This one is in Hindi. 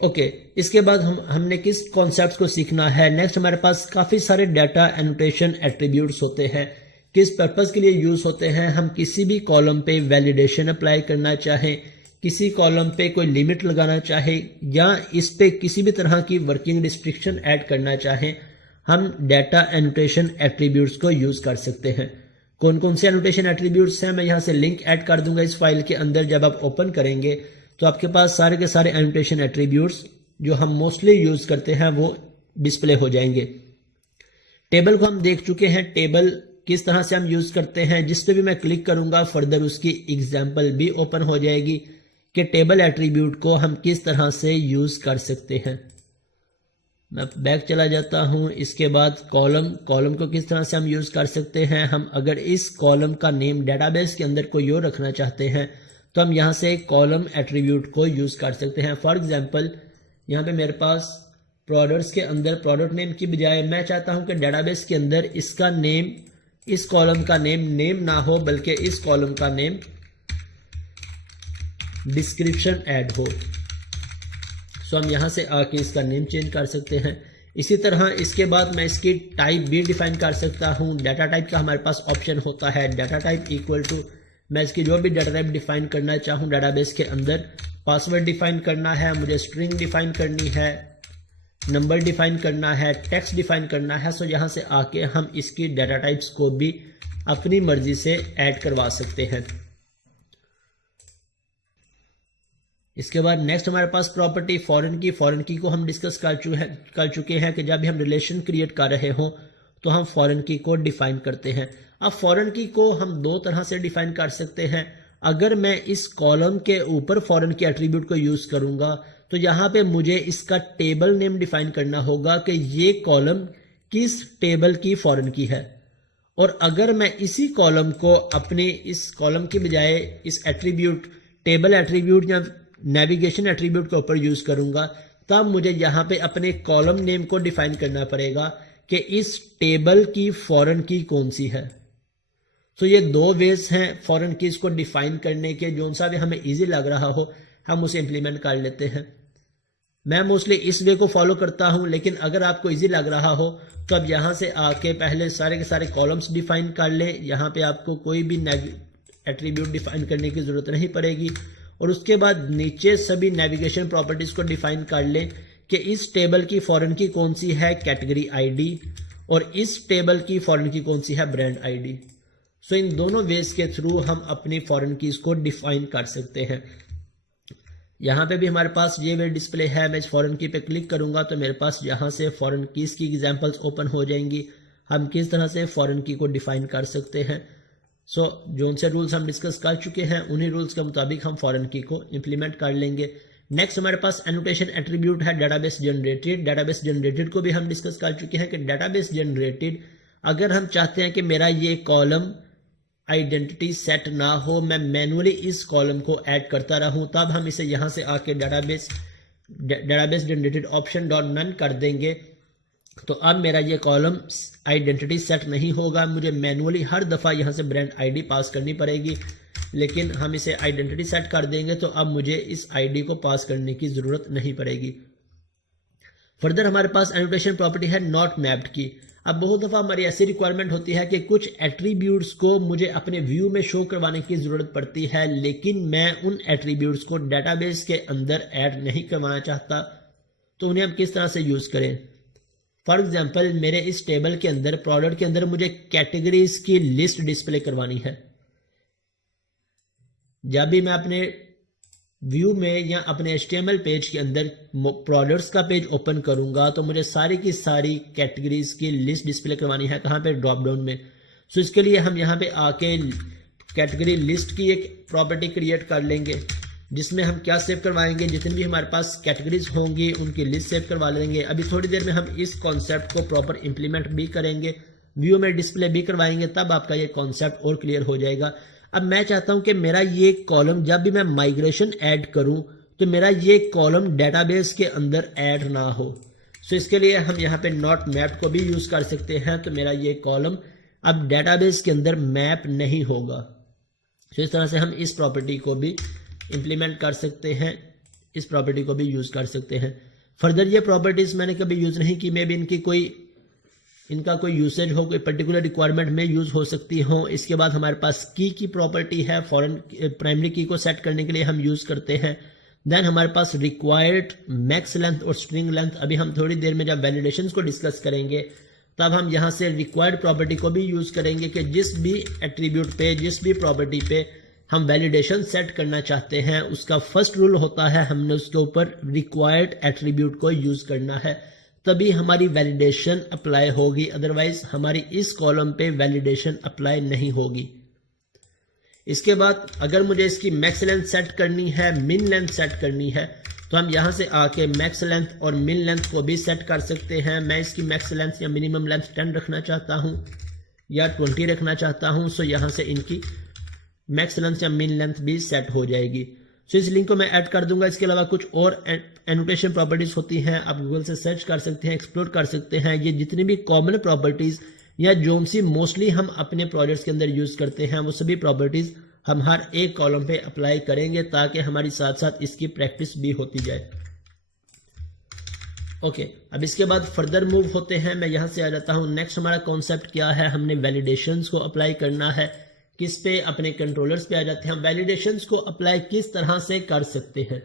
ओके, इसके बाद हमने किस कॉन्सेप्ट को सीखना है। नेक्स्ट हमारे पास काफ़ी सारे डाटा एनोटेशन एट्रीब्यूट्स होते हैं, किस पर्पज़ के लिए यूज़ होते हैं। हम किसी भी कॉलम पे वैलिडेशन अप्लाई करना चाहें, किसी कॉलम पे कोई लिमिट लगाना चाहे, या इस पे किसी भी तरह की वर्किंग रिस्ट्रिक्शन ऐड करना चाहें, हम डाटा एनोटेशन एट्रीब्यूट्स को यूज़ कर सकते हैं। कौन कौन से एनोटेशन एट्रीब्यूट्स हैं, मैं यहाँ से लिंक ऐड कर दूंगा इस फाइल के अंदर। जब आप ओपन करेंगे तो आपके पास सारे के सारे एनोटेशन एट्रीब्यूट्स जो हम मोस्टली यूज़ करते हैं वो डिस्प्ले हो जाएंगे। टेबल को हम देख चुके हैं, टेबल किस तरह से हम यूज़ करते हैं। जिस पे भी मैं क्लिक करूंगा फर्दर उसकी एग्जाम्पल भी ओपन हो जाएगी कि टेबल एट्रीब्यूट को हम किस तरह से यूज़ कर सकते हैं। मैं बैक चला जाता हूं। इसके बाद कॉलम को किस तरह से हम यूज़ कर सकते हैं। हम अगर इस कॉलम का नेम डेटाबेस के अंदर कोई और रखना चाहते हैं तो हम यहाँ से कॉलम एट्रीब्यूट को यूज़ कर सकते हैं। फॉर एग्जांपल यहाँ पे मेरे पास प्रोडक्ट्स के अंदर प्रोडक्ट नेम की बजाय मैं चाहता हूँ कि डेटाबेस के अंदर इसका नेम, इस कॉलम का नेम ना हो, बल्कि इस कॉलम का नेम डिस्क्रिप्शन ऐड हो। सो हम यहाँ से आके इसका नेम चेंज कर सकते हैं। इसी तरह इसके बाद मैं इसकी टाइप भी डिफाइन कर सकता हूँ। डाटा टाइप का हमारे पास ऑप्शन होता है, डाटा टाइप इक्वल टू, मैं इसकी जो भी डाटा टाइप डिफाइन करना चाहूँ डाटाबेस के अंदर, पासवर्ड डिफाइन करना है मुझे, स्ट्रिंग डिफाइन करनी है, नंबर डिफाइन करना है, टेक्स्ट डिफाइन करना है। सो यहाँ से आके हम इसकी डाटा टाइप्स को भी अपनी मर्जी से ऐड करवा सकते हैं। इसके बाद नेक्स्ट हमारे पास प्रॉपर्टी फॉरेन की को हम डिस्कस कर चुके हैं कि जब भी हम रिलेशन क्रिएट कर रहे हों तो हम फॉरेन की को डिफाइन करते हैं। अब फॉरेन की को हम दो तरह से डिफाइन कर सकते हैं। अगर मैं इस कॉलम के ऊपर फॉरेन की एट्रीब्यूट को यूज करूंगा तो यहाँ पे मुझे इसका टेबल नेम डिफाइन करना होगा कि ये कॉलम किस टेबल की फॉरेन की है। और अगर मैं इसी कॉलम को अपने इस कॉलम के बजाय इस एट्रीब्यूट, टेबल एट्रीब्यूट या नेविगेशन एट्रीब्यूट के ऊपर यूज करूंगा, तब मुझे यहाँ पे अपने कॉलम नेम को डिफाइन करना पड़ेगा कि इस टेबल की फॉरेन की कौन सी है। तो ये दो वेज हैं फॉरेन कीज को डिफाइन करने के। जो सा भी हमें इजी लग रहा हो हम उसे इंप्लीमेंट कर लेते हैं। मैं मोस्टली इस वे को फॉलो करता हूं, लेकिन अगर आपको इजी लग रहा हो तो अब यहां से आके पहले सारे के सारे कॉलम्स डिफाइन कर ले। यहां पे आपको कोई भी एट्रीब्यूट डिफाइन करने की जरूरत नहीं पड़ेगी। और उसके बाद नीचे सभी नेविगेशन प्रॉपर्टीज को डिफाइन कर ले कि इस टेबल की फॉरेन की कौन सी है, कैटेगरी आईडी, और इस टेबल की फॉरेन की कौन सी है, ब्रांड आईडी। सो इन दोनों वेज के थ्रू हम अपनी फॉरेन कीज को डिफाइन कर सकते हैं। यहाँ पे भी हमारे पास ये वे डिस्प्ले है। मैं इस फॉरेन की पे क्लिक करूंगा तो मेरे पास यहाँ से फॉरेन कीज की एग्जांपल्स ओपन हो जाएंगी। हम किस तरह से फॉरेन की को डिफाइन कर सकते हैं। सो जो से रूल्स हम डिस्कस कर चुके हैं उन्हीं रूल्स के मुताबिक हम फॉरेन की को इंप्लीमेंट कर लेंगे। नेक्स्ट हमारे पास एनोटेशन एट्रीब्यूट है डेटाबेस जनरेटेड। डेटाबेस जनरेटेड को भी हम डिस्कस कर चुके हैं कि डेटाबेस जनरेटेड, अगर हम चाहते हैं कि मेरा ये कॉलम आइडेंटिटी सेट ना हो, मैं मैनुअली इस कॉलम को ऐड करता रहूं, तब हम इसे यहां से आके database generated option dot none कर देंगे। तो अब मेरा ये कॉलम आइडेंटिटी सेट नहीं होगा, मुझे मैनुअली हर दफ़ा यहाँ से ब्रांड आईडी पास करनी पड़ेगी। लेकिन हम इसे आइडेंटिटी सेट कर देंगे तो अब मुझे इस आईडी को पास करने की ज़रूरत नहीं पड़ेगी। फर्दर हमारे पास एनोटेशन प्रॉपर्टी है नॉट मैप्ड की। अब बहुत दफ़ा हमारी ऐसी रिक्वायरमेंट होती है कि कुछ एट्रीब्यूट्स को मुझे अपने व्यू में शो करवाने की ज़रूरत पड़ती है, लेकिन मैं उन एट्रीब्यूट्स को डेटाबेस के अंदर ऐड नहीं करवाना चाहता। तो उन्हें हम किस तरह से यूज़ करें। फॉर एग्जाम्पल मेरे इस टेबल के अंदर, प्रोडक्ट के अंदर मुझे कैटेगरीज की लिस्ट डिस्प्ले करवानी है। जब भी मैं अपने व्यू में या अपने HTML पेज के अंदर प्रोडक्ट्स का पेज ओपन करूंगा तो मुझे सारी की सारी कैटेगरीज की लिस्ट डिस्प्ले करवानी है। कहाँ पे, ड्रॉप डाउन में। सो इसके लिए हम यहाँ पे आके कैटेगरी लिस्ट की एक प्रॉपर्टी क्रिएट कर लेंगे, जिसमें हम क्या सेव करवाएंगे, जितनी भी हमारे पास कैटेगरीज होंगी उनकी लिस्ट सेव करवा लेंगे। अभी थोड़ी देर में हम इस कॉन्सेप्ट को प्रॉपर इंप्लीमेंट भी करेंगे, व्यू में डिस्प्ले भी करवाएंगे, तब आपका ये कॉन्सेप्ट और क्लियर हो जाएगा। अब मैं चाहता हूं कि मेरा ये कॉलम जब भी मैं माइग्रेशन ऐड करूं तो मेरा ये कॉलम डेटाबेस के अंदर ऐड ना हो। सो इसके लिए हम यहाँ पे नॉट मैप को भी यूज कर सकते हैं। तो मेरा ये कॉलम अब डेटाबेस के अंदर मैप नहीं होगा। सो इस तरह से हम इस प्रॉपर्टी को भी इंप्लीमेंट कर सकते हैं। इस प्रॉपर्टी को भी यूज़ कर सकते हैं। फर्दर ये प्रॉपर्टीज़ मैंने कभी यूज़ नहीं की, मे भी इनका कोई यूसेज हो, कोई पर्टिकुलर रिक्वायरमेंट में यूज़ हो सकती हो। इसके बाद हमारे पास की प्रॉपर्टी है, फॉरेन प्राइमरी की को सेट करने के लिए हम यूज़ करते हैं। देन हमारे पास रिक्वायर्ड मैक्स लेंथ और स्ट्रिंग लेंथ, अभी हम थोड़ी देर में जब वैलिडेशंस को डिस्कस करेंगे तब हम यहाँ से रिक्वायर्ड प्रॉपर्टी को भी यूज़ करेंगे कि जिस भी एट्रीब्यूट पे, जिस भी प्रॉपर्टी पे हम वैलिडेशन सेट करना चाहते हैं, उसका फर्स्ट रूल होता है हमने उसके ऊपर रिक्वायर्ड एट्रीब्यूट को यूज़ करना है, तभी हमारी वैलिडेशन अप्लाई होगी, अदरवाइज हमारी इस कॉलम पे वैलिडेशन अप्लाई नहीं होगी। इसके बाद अगर मुझे इसकी मैक्स लेंथ सेट करनी है, मिन लेंथ सेट करनी है, तो हम यहाँ से आके मैक्स लेंथ और मिन लेंथ को भी सेट कर सकते हैं। मैं इसकी मैक्स लेंथ या मिनिमम लेंथ 10 रखना चाहता हूँ या 20 रखना चाहता हूँ, सो यहाँ से इनकी मैक्स लेंथ या मिन लेंथ भी सेट हो जाएगी। सो इस लिंक को मैं ऐड कर दूंगा। इसके अलावा कुछ और एनोटेशन प्रॉपर्टीज होती हैं, आप गूगल से सर्च कर सकते हैं, एक्सप्लोर कर सकते हैं। ये जितनी भी कॉमन प्रॉपर्टीज या जो सी मोस्टली हम अपने प्रोजेक्ट्स के अंदर यूज करते हैं, वो सभी प्रॉपर्टीज हम हर एक कॉलम पे अप्लाई करेंगे ताकि हमारी साथ साथ इसकी प्रैक्टिस भी होती जाए। ओके, अब इसके बाद फर्दर मूव होते हैं। मैं यहाँ से आ जाता हूँ। नेक्स्ट हमारा कॉन्सेप्ट क्या है, हमने वैलिडेशंस को अप्लाई करना है। किस पे? अपने कंट्रोलर्स पे आ जाते हैं। हम वैलिडेशंस को अप्लाई किस तरह से कर सकते हैं,